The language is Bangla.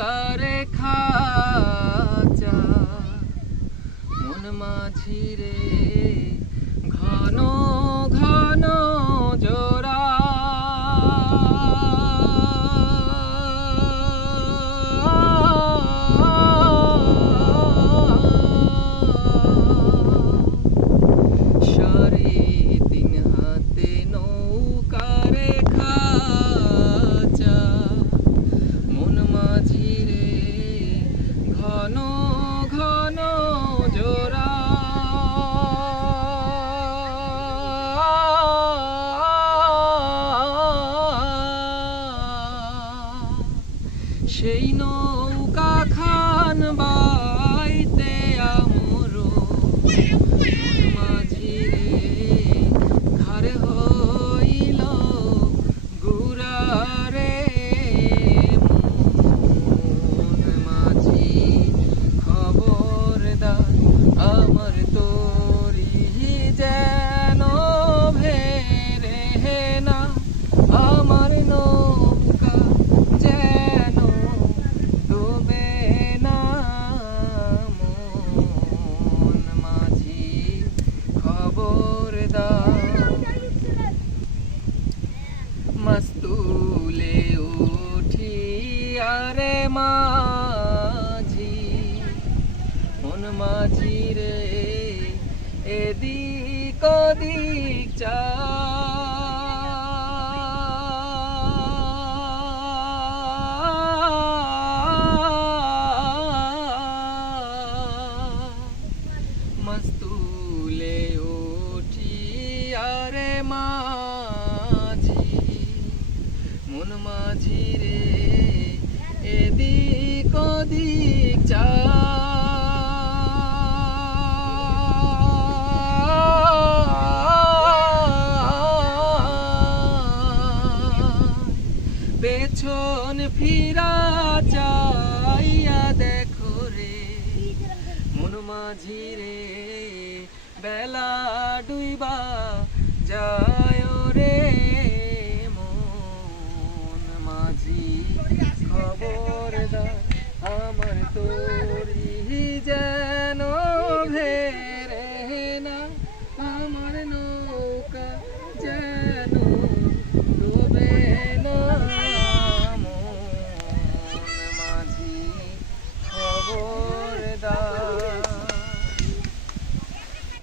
welcome. cheio খবরদার মস্তুলে উঠি আরে মাঝি মন মাঝি রে এদিক ওদিক চা মস্তুলে মাঝি, মন মাঝি রে, এদিক ওদিক চা পেছন ফিরা চাইয়া দেখো রে, মন মাঝি রে, বেলা ডুইবা যায় রে মন মাঝি খবরদার আমার যে